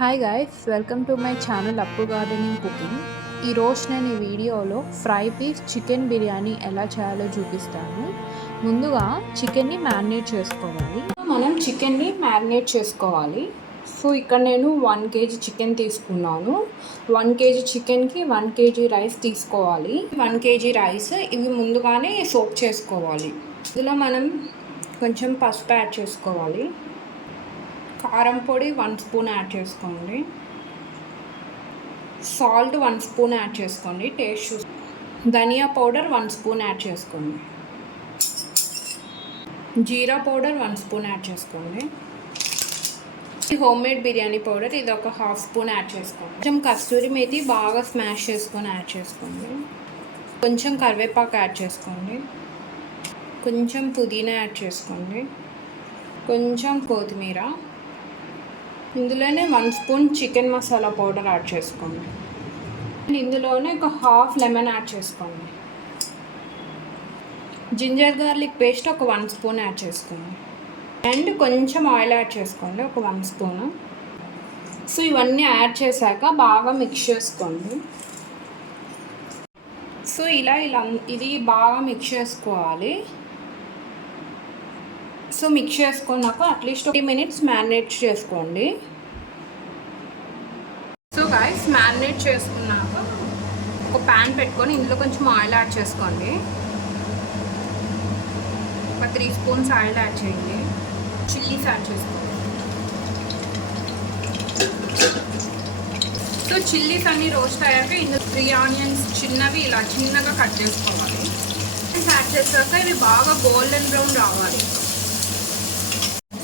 Hi guys, welcome to my channel అప్పు gardening cooking. ఈరోజు నేను ఈ వీడియోలో ఫ్రై పీస్ చికెన్ బిర్యానీ ఎలా చేయాలో చూపిస్తాను. ముందుగా చికెన్ని మ్యారినేట్ చేసుకోవాలి. మనం చికెన్ని మ్యారినేట్ చేసుకోవాలి. సో ఇక్కడ నేను 1 kg చికెన్ తీసుకున్నాను. 1 kg చికెన్కి 1 kg రైస్ తీసుకోవాలి. 1 kg రైస్ ఇవి ముందుగానే సోక్ చేసుకోవాలి. ఇందులో మనం కొంచెం పసుపు యాడ్ చేసుకోవాలి. కారం పొడి 1 స్పూన్ యాడ్ చేసుకోండి. సాల్ట్ 1 స్పూన్ యాడ్ చేసుకోండి. టేస్ట్ ధనియా పౌడర్ 1 స్పూన్ యాడ్ చేసుకోండి. జీరా పౌడర్ 1 స్పూన్ యాడ్ చేసుకోండి. హోమ్ మేడ్ బిర్యానీ పౌడర్ ఇది ఒక 1/2 స్పూన్ యాడ్ చేసుకోండి. కొంచెం కస్తూరి మేతి బాగా స్మాష్ చేసుకొని యాడ్ చేసుకోండి. కొంచెం కరివేపాకు యాడ్ చేసుకోండి. కొంచెం పుదీనా యాడ్ చేసుకోండి. కొంచెం కొత్తిమీర. ఇందులోనే 1 spoon chicken masala powder add చేసుకోండి. ఇందులోనే ఒక 1/2 లెమన్ యాడ్ చేసుకోండి. జింజర్ గార్లిక్ పేస్ట్ ఒక 1 స్పూన్ యాడ్ చేసుకోండి. అండ్ కొంచెం ఆయిల్ యాడ్ చేసుకోండి, ఒక 1 స్పూన్. సో ఇవన్నీ యాడ్ చేశాక బాగా మిక్స్ చేసుకోండి. సో ఇలా ఇది బాగా మిక్స్ చేసుకోవాలి. సో మిక్స్ చేసుకున్నాక అట్లీస్ట్ 20 minutes మ్యారినేట్ చేసుకోండి. సో గైస్, మ్యారినేట్ చేసుకున్నాక ఒక ప్యాన్ పెట్టుకొని ఇందులో కొంచెం ఆయిల్ యాడ్ చేసుకోండి. ఒక 3 స్పూన్స్ ఆయిల్ యాడ్ చేయండి. చిల్లీస్ యాడ్ చేసుకోండి. సో చిల్లీస్ అన్నీ రోస్ట్ అయ్యాక ఇందులో 3 ఆనియన్స్ చిన్నవి ఇలా చిన్నగా కట్ చేసుకోవాలి. యాడ్ చేసాక ఇవి బాగా గోల్డెన్ బ్రౌన్ రావాలి.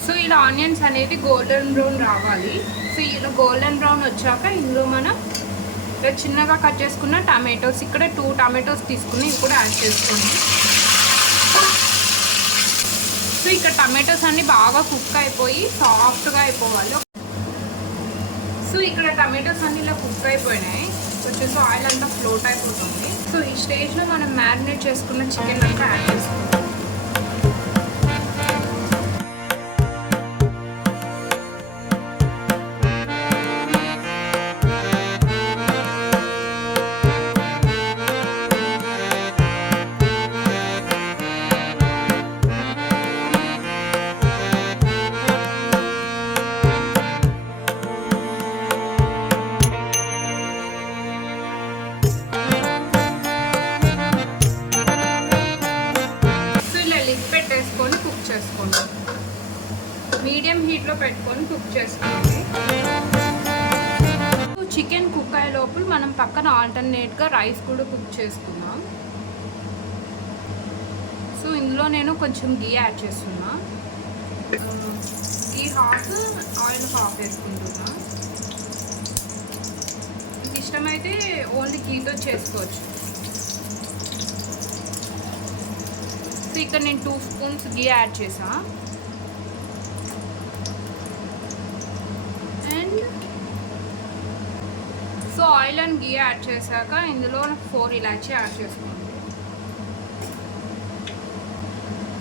సో ఇలా ఆనియన్స్ అనేది గోల్డెన్ బ్రౌన్ రావాలి. సో ఇలా గోల్డెన్ బ్రౌన్ వచ్చాక ఇందులో మనం చిన్నగా కట్ చేసుకున్న టమాటోస్, ఇక్కడ 2 టమాటోస్ తీసుకుని ఇవి కూడా యాడ్ చేసుకోండి. సో ఇక్కడ టమాటోస్ అన్నీ బాగా కుక్ అయిపోయి సాఫ్ట్గా అయిపోవాలి. సో ఇక్కడ టమాటోస్ అన్నీ ఇలా కుక్ అయిపోయినాయి. వచ్చేసి ఆయిల్ అంతా ఫ్లోట్ అయిపోతుంది. సో ఈ స్టేజ్లో మనం మ్యారినేట్ చేసుకున్న చికెన్ అంతా యాడ్ చేసుకోవాలి. పెట్టేసుకొని కుక్ చేసుకోండి. మీడియం హీట్లో పెట్టుకొని కుక్ చేసుకోండి. చికెన్ కుక్ అయ్యే లోపల మనం పక్కన ఆల్టర్నేట్గా రైస్ కూడా కుక్ చేసుకుందాం. సో ఇందులో నేను కొంచెం గీ యాడ్ చేస్తున్నా. గీ హాఫ్, ఆయిల్ హాఫ్ వేసుకుంటున్నా. మీకు ఇష్టమైతే ఓన్లీ గీతో చేసుకోవచ్చు. సో ఇక్కడ నేను 2 స్పూన్స్ గీ యాడ్ చేసా. And so oil and ghee add చేశాక ఇందులో 4 ఇలాచీ యాడ్ చేసుకోండి.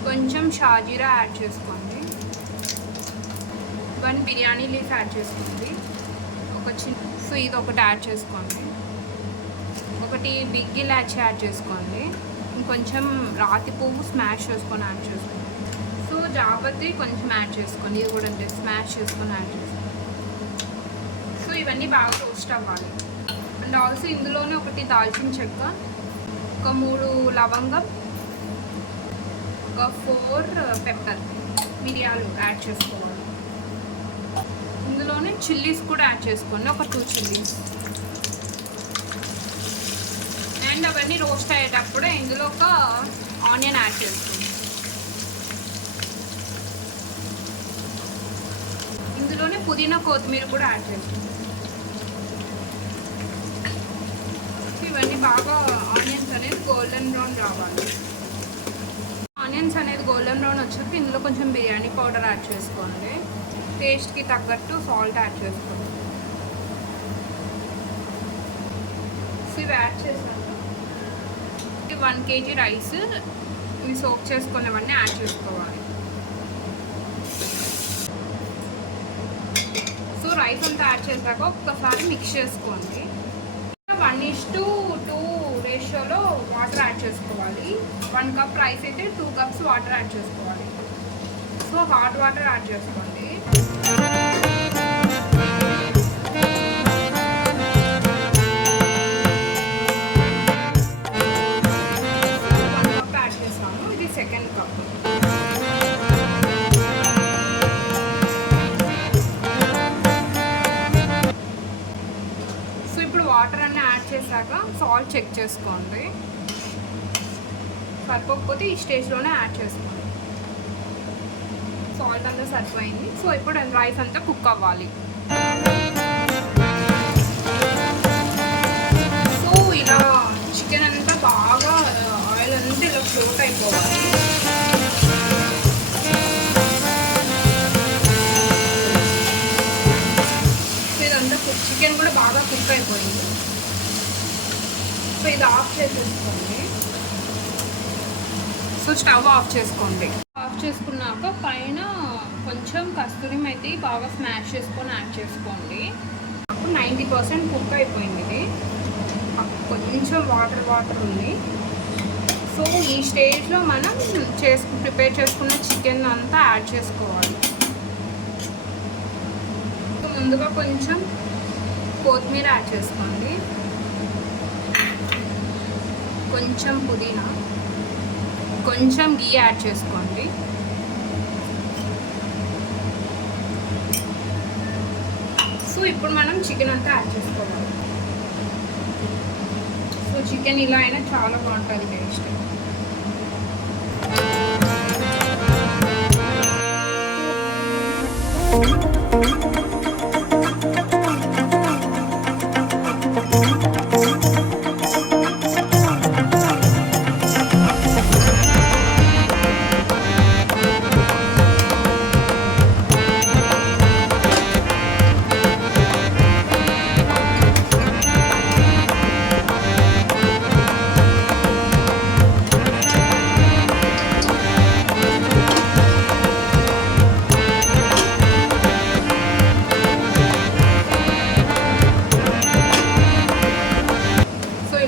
కొంచెం షాజీరా యాడ్ చేసుకోండి. 1 బిర్యానీ లీఫ్ యాడ్ చేసుకోండి. సో ఇది ఒకటి యాడ్ చేసుకోండి. ఒకటి బిగ్ ఇలాచీ యాడ్ చేసుకోండి. కొంచెం రాతి పువ్వు స్మాష్ చేసుకొని యాడ్ చేసుకోండి. సో జాపత్రి కొంచెం యాడ్ చేసుకోండి. ఇది కూడా అంటే స్మాష్ చేసుకొని యాడ్ చేసుకోండి. సో ఇవన్నీ బాగా రోస్ట్ అవ్వాలి. అండ్ ఆల్సో ఇందులోనే ఒకటి దాల్చిన చెక్క, ఒక 3 లవంగం, ఒక 4 పెప్పర్ మిరియాలు యాడ్ చేసుకోవాలి. ఇందులోనే చిల్లీస్ కూడా యాడ్ చేసుకోండి, ఒక 2 చిల్లీస్. అండ్ అవన్నీ రోస్ట్ అయ్యేటప్పుడే ఇందులో ఒక ఆనియన్ యాడ్ చేసుకోండి. ఇందులోనే పుదీనా, కొత్తిమీర కూడా యాడ్ చేసుకోండి. ఇవన్నీ బాగా ఆనియన్స్ అనేది గోల్డెన్ బ్రౌన్ రావాలి. ఆనియన్స్ అనేది గోల్డెన్ బ్రౌన్ వచ్చాక ఇందులో కొంచెం బిర్యానీ పౌడర్ యాడ్ చేసుకోండి. టేస్ట్కి తగ్గట్టు సాల్ట్ యాడ్ చేసుకోండి. సో ఇవి యాడ్ చేశాక 1 kg రైస్ ఇవి సోక్ చేసుకున్నవన్నీ యాడ్ చేసుకోవాలి. సో రైస్ అంతా యాడ్ చేశాక ఒక్కసారి మిక్స్ చేసుకోండి. 1:2 రేషియోలో వాటర్ యాడ్ చేసుకోవాలి. 1 కప్ రైస్ అయితే 2 కప్స్ వాటర్ యాడ్ చేసుకోవాలి. సో హాట్ వాటర్ యాడ్ చేసుకోండి. 1 కప్ యాడ్ చేసాము. ఇది సెకండ్ కప్. సో ఇప్పుడు వాటర్ అన్నీ యాడ్ చేశాక సాల్ట్ చెక్ చేసుకోండి. సరిపోకపోతే ఈ స్టేజ్లోనే యాడ్ చేసుకోండి. సాల్ట్ అంతా సరిపోయింది. సో ఇప్పుడు రైస్ అంతా కుక్ అవ్వాలి. సో ఇలా చికెన్ అంతా బాగా ఆయిల్ అంతా ఇలా ఫ్లోట్ అయిపోవాలి. సో ఇదంతా చికెన్ కూడా బాగా కుక్ అయిపోయింది. సో ఇది ఆఫ్ చేసేసుకోండి. సో స్టవ్ ఆఫ్ చేసుకోండి. ఆఫ్ చేసుకున్నాక పైన కొంచెం కస్తూరి మేతి బాగా స్మాష్ చేసుకొని యాడ్ చేసుకోండి. అప్పుడు 90% కుక్ అయిపోయింది. ఇది కొంచెం వాటర్ ఉంది. సో ఈ స్టేజ్లో మనం ప్రిపేర్ చేసుకున్న చికెన్ అంతా యాడ్ చేసుకోవాలి. సో ముందుగా కొంచెం కొత్తిమీర యాడ్ చేసుకోండి, కొంచెం పుదీనా, కొంచెం గీ యాడ్ చేసుకోండి. సో ఇప్పుడు మనం చికెన్ అంతా యాడ్ చేసుకోవాలి. సో చికెన్ ఇలా అయినా చాలా బాగుంటుంది టేస్ట్.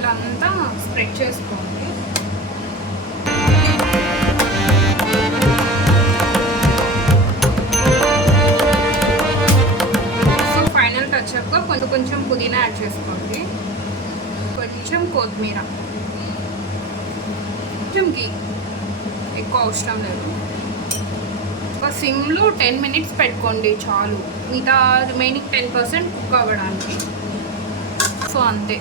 అంతా స్ప్రెడ్ చేసుకోండి. సో ఫైనల్ టచ్అప్గా కొంచెం పుదీనా యాడ్ చేసుకోండి, కొంచెం కొత్తిమీర, కొంచెం గీ, ఎక్కువ అవసరం లేదు. ఒక సిమ్లో 10 minutes పెట్టుకోండి చాలు, మిగతా రిమైనింగ్ 10% కుక్ అవ్వడానికి. సో అంతే.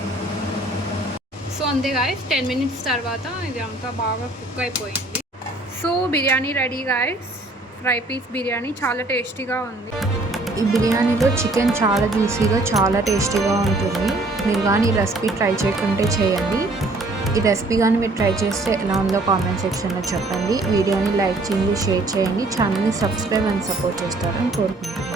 సో అంతే గాయస్, 10 minutes తర్వాత ఇది అంతా బాగా కుక్ అయిపోయింది. So biryani ready guys. Fry piece biryani చాలా టేస్టీగా ఉంది. ఈ బిర్యానీలో చికెన్ చాలా జ్యూసీగా చాలా టేస్టీగా ఉంటుంది. మీరు కానీ ఈ రెసిపీ ట్రై చేయకుంటే చేయండి. ఈ రెసిపీ కానీ మీరు ట్రై చేస్తే ఎలా ఉందో కామెంట్ సెక్షన్లో చెప్పండి. వీడియోని లైక్ చేయండి, షేర్ చేయండి, ఛానల్ని సబ్స్క్రైబ్ అండ్ సపోర్ట్ చేస్తారని కోరుకుంటున్నాను.